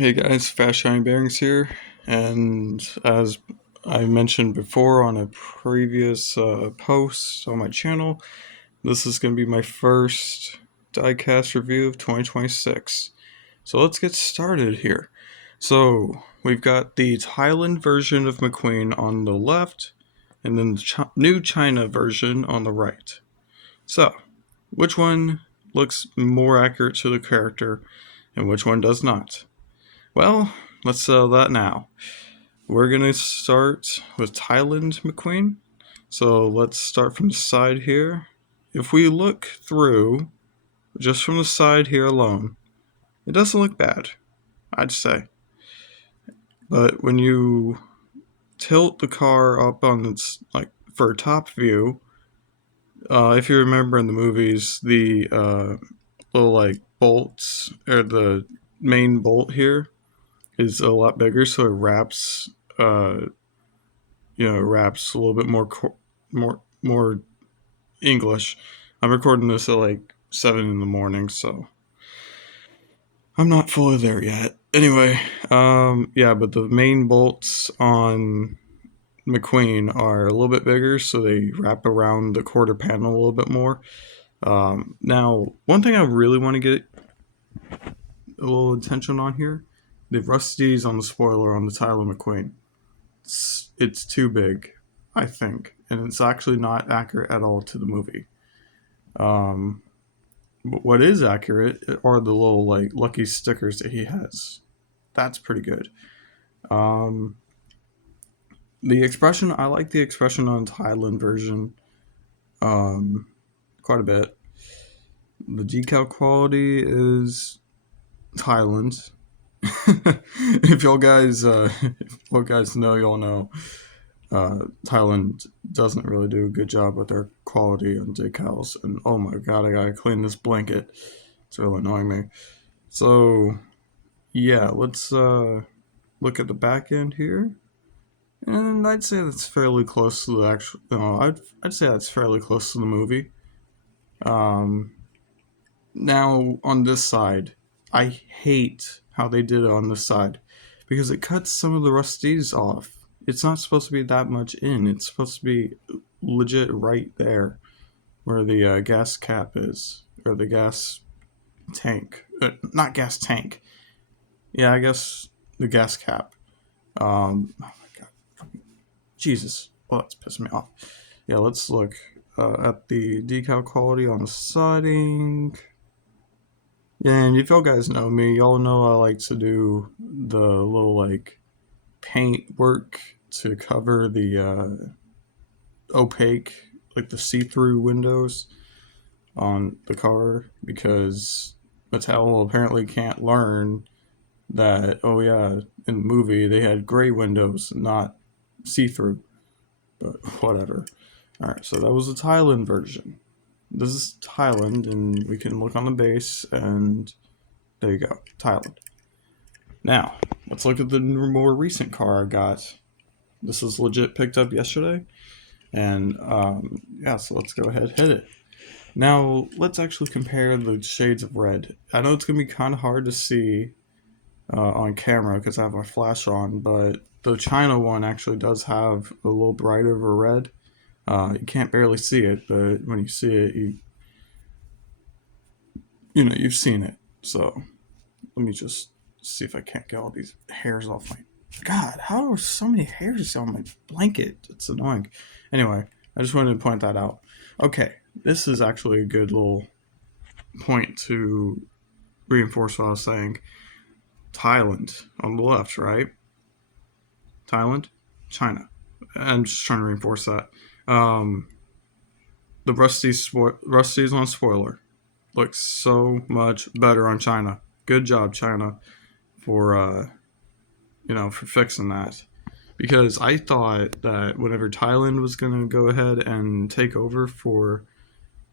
Hey guys, Fast Shine Bearings here, and as I mentioned before on a previous post on my channel, this is going to be my first diecast review of 2026. So let's get started here. So we've got the Thailand version of McQueen on the left, and then the new China version on the right. So, which one looks more accurate to the character, and which one does not? Well, let's settle that now. We're gonna start with Thailand McQueen. So let's start from the side here. If we look through, just from the side here alone, it doesn't look bad, I'd say. But when you tilt the car up on its, like, for a top view, if you remember in the movies, the little, like, bolts, or the main bolt here, is a lot bigger, so it wraps uh, wraps a little bit more English. I'm recording this at like 7 in the morning, so I'm not fully there yet. Anyway, yeah, but the main bolts on McQueen are a little bit bigger, so they wrap around the quarter panel a little bit more. Now, one thing I really want to get a little attention on here, the rusties on the spoiler on the Tyler McQueen. It's too big, I think, and it's actually not accurate at all to the movie. Um, but what is accurate are the little like lucky stickers that he has. That's pretty good. Um, the expression, I like the expression on Thailand version quite a bit. The decal quality is Thailand. If y'all guys know, y'all know. Thailand doesn't really do a good job with their quality on decals, and oh my god, I gotta clean this blanket. It's really annoying me. So yeah, let's look at the back end here, and I'd say that's fairly close to the actual. No, I'd say that's fairly close to the movie. Um, Now on this side, I hate how they did it on this side because it cuts some of the rusties off. It's not supposed to be that much in. It's supposed to be legit right there where the gas cap is, or the gas tank. Not gas tank. Yeah, I guess the gas cap. Oh my god, Jesus! Well, that's pissing me off. Yeah, let's look at the decal quality on the siding. Yeah, and if y'all guys know me, y'all know I like to do the little like paint work to cover the opaque, like the see-through windows on the car, because Mattel apparently can't learn that, oh yeah, in the movie they had gray windows, not see-through. But whatever. Alright, so that was the Thailand version. This is Thailand, and we can look on the base, and there you go, Thailand. Now, let's look at the more recent car I got. This is legit picked up yesterday. And yeah, so let's go ahead and hit it. Now, let's actually compare the shades of red. I know it's going to be kind of hard to see on camera because I have my flash on, but the China one actually does have a little brighter of a red. You can't barely see it, but when you see it, you've seen it. So let me just see if I can't get all these hairs off my. God, how are so many hairs on my blanket? It's annoying. Anyway, I just wanted to point that out. Okay, this is actually a good little point to reinforce what I was saying. Thailand on the left, right? Thailand, China. I'm just trying to reinforce that. Um, the Rusty's on spoiler looks so much better on China. Good job, China, for for fixing that. Because I thought that whenever Thailand was going to go ahead and take over for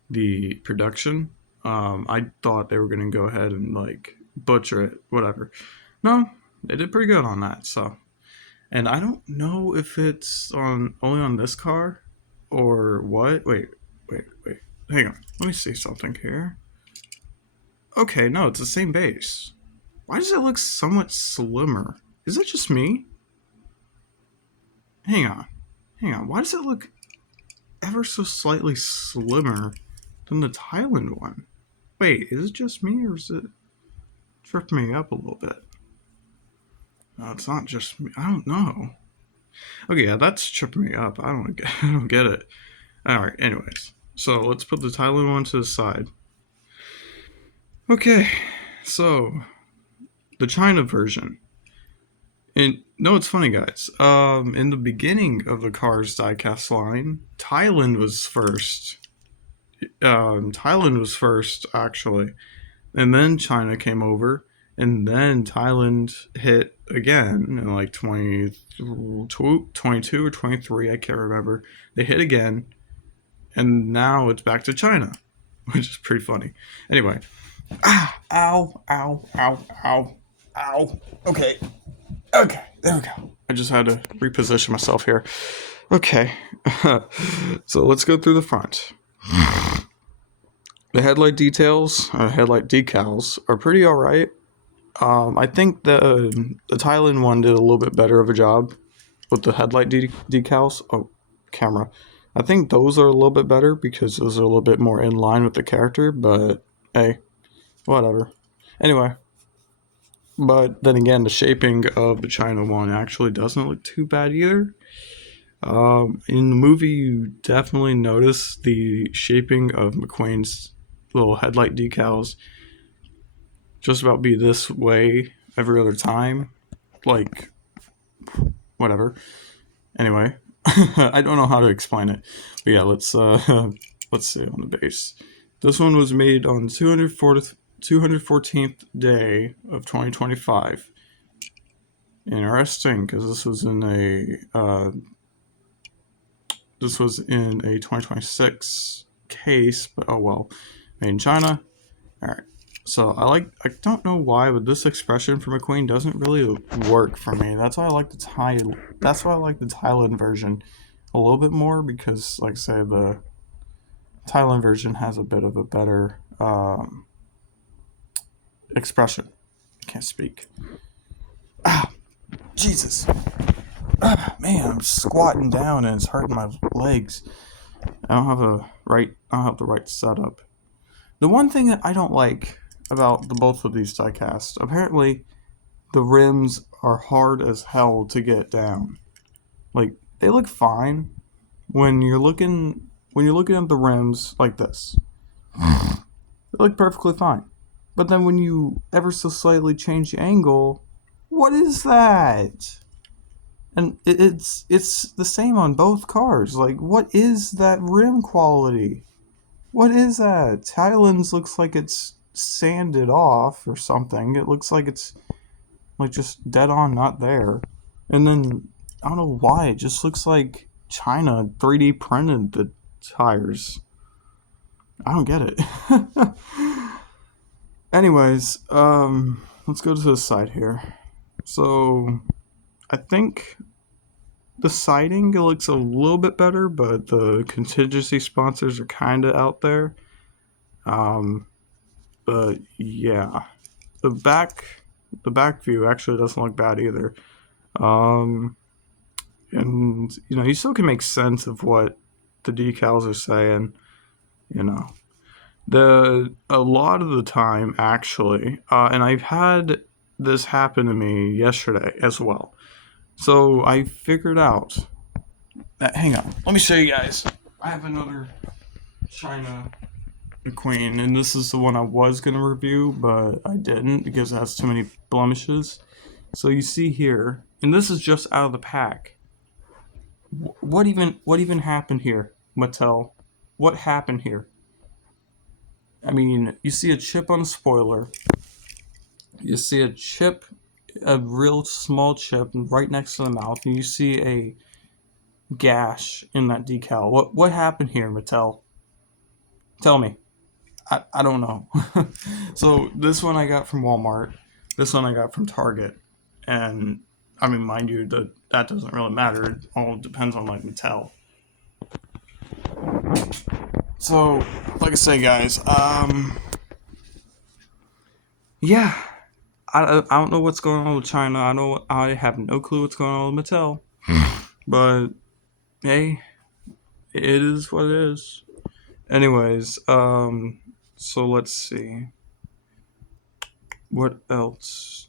the production, I thought they were going to go ahead and like butcher it, whatever. No, they did pretty good on that. So, and I don't know if it's on only on this car or what. Wait. Hang on. Let me see something here. Okay, no, it's the same base. Why does it look somewhat slimmer? Is that just me? Hang on. Why does it look ever so slightly slimmer than the Thailand one? Wait, is it just me or is it tripping me up a little bit? No, it's not just me. I don't know. Okay, yeah, that's tripping me up. I don't get it. All right. Anyways, so let's put the Thailand one to the side. Okay, so the China version. And no, it's funny, guys. In the beginning of the Cars diecast line, Thailand was first. Thailand was first, actually, and then China came over, and then Thailand hit again in like 22 or 23, I can't remember. They hit again, and now it's back to China, which is pretty funny. Anyway, ow. Okay, there we go. I just had to reposition myself here. Okay, so let's go through the front. The headlight decals are pretty alright. I think the Thailand one did a little bit better of a job with the headlight decals. Oh, camera. I think those are a little bit better because those are a little bit more in line with the character, but hey, whatever. Anyway, but then again, the shaping of the China one actually doesn't look too bad either. In the movie, you definitely notice the shaping of McQueen's little headlight decals just about be this way every other time. Like, whatever. Anyway, I don't know how to explain it. But yeah, let's see on the base. This one was made on 214th day of 2025. Interesting, because this was in a 2026 case, but oh well. Made in China. Alright. So I don't know why, but this expression for McQueen doesn't really work for me. That's why I like the Thailand version a little bit more, because like I say, the Thailand version has a bit of a better expression. I can't speak. Ah, Jesus. Man, I'm squatting down and it's hurting my legs. I don't have the right setup. The one thing that I don't like about both of these diecasts, apparently the rims are hard as hell to get down. Like, they look fine when you're looking at the rims like this. They look perfectly fine. But then when you ever so slightly change the angle, what is that? And it's the same on both cars. Like, what is that rim quality? What is that? Thailand's looks like it's sanded off or something. It looks like it's like just dead on not there. And then I don't know why, it just looks like China 3D printed the tires. I don't get it. Anyways, let's go to the side here. So I think the siding looks a little bit better, but the contingency sponsors are kind of out there. But yeah, the back view actually doesn't look bad either. And you still can make sense of what the decals are saying. A lot of the time actually, and I've had this happen to me yesterday as well. So I figured out that. Hang on, let me show you guys. I have another China McQueen, and this is the one I was gonna review, but I didn't because it has too many blemishes. So you see here, and this is just out of the pack. What even happened here, Mattel? What happened here? I mean, you see a chip on the spoiler. You see a real small chip right next to the mouth, and you see a gash in that decal. What happened here, Mattel? Tell me. I don't know. So this one I got from Walmart. This one I got from Target. And I mean, mind you, that doesn't really matter. It all depends on like Mattel. So, like I say, guys, yeah. I don't know what's going on with China. I have no clue what's going on with Mattel. But hey, it is what it is. Anyways, so let's see. What else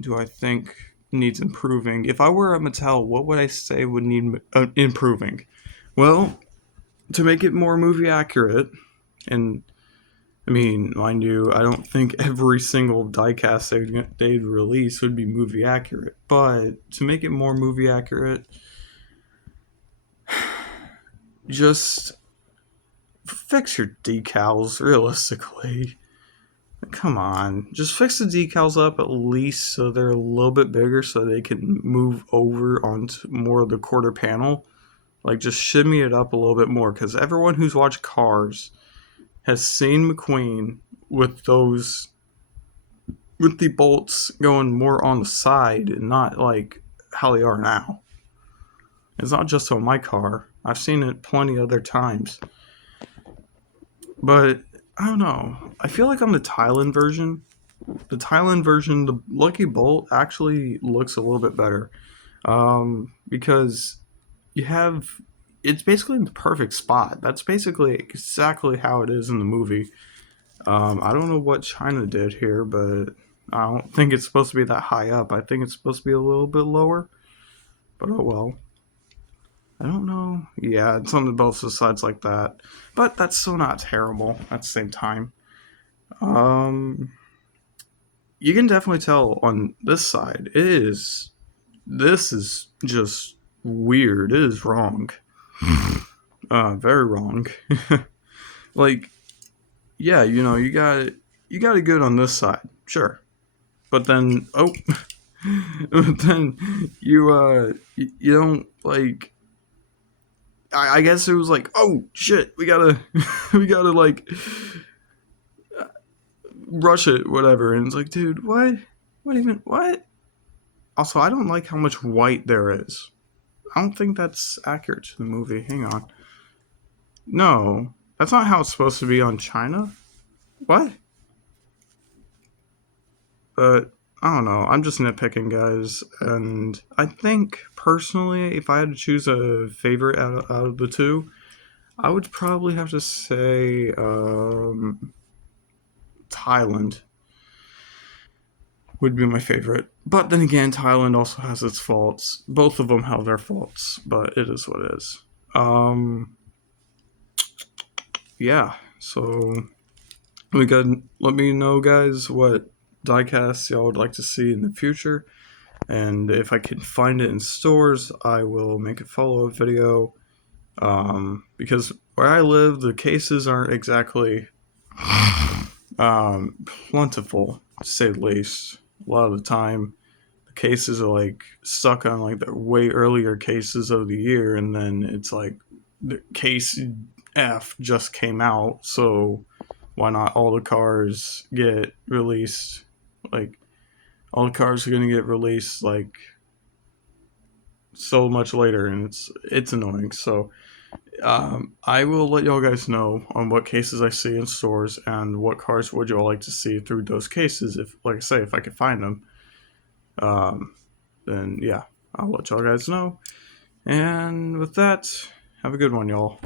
do I think needs improving? If I were at Mattel, what would I say would need improving? Well, to make it more movie accurate, and I mean, mind you, I don't think every single diecast they'd release would be movie accurate, but to make it more movie accurate, just fix your decals realistically. Come on, just fix the decals up at least so they're a little bit bigger so they can move over onto more of the quarter panel. Like, just shimmy it up a little bit more because everyone who's watched Cars has seen McQueen with those with the bolts going more on the side and not like how they are now. It's not just on my car. I've seen it plenty other times. But I don't know. I feel like on the Thailand version, the Lucky Bolt actually looks a little bit better. Because you have it's basically in the perfect spot. That's basically exactly how it is in the movie. I don't know what China did here, but I don't think it's supposed to be that high up. I think it's supposed to be a little bit lower. But oh well. I don't know. Yeah, it's on both sides like that. But that's still not terrible at the same time. Um, you can definitely tell on this side, this is just weird. It is wrong. Very wrong. Like, yeah, you got it good on this side, sure. But then, oh, but then you don't like. I guess it was like, oh shit, we gotta, we gotta like rush it, whatever. And it's like, dude, what even, what? Also, I don't like how much white there is. I don't think that's accurate to the movie. Hang on. No, that's not how it's supposed to be on China. What? But I don't know. I'm just nitpicking, guys. And I think personally, if I had to choose a favorite out of the two, I would probably have to say Thailand would be my favorite. But then again, Thailand also has its faults. Both of them have their faults, but it is what it is. Yeah. So we got let me know, guys, what diecast y'all would like to see in the future. And if I can find it in stores, I will make a follow-up video. Because where I live, the cases aren't exactly plentiful, to say the least. A lot of the time, the cases are like stuck on like the way earlier cases of the year, and then it's like the case F just came out, so why not all the cars get released? Like, all the cars are gonna get released like so much later, and it's annoying. So I will let y'all guys know on what cases I see in stores and what cars would y'all like to see through those cases. If, like I say, if I could find them, um, then yeah, I'll let y'all guys know. And with that, have a good one, y'all.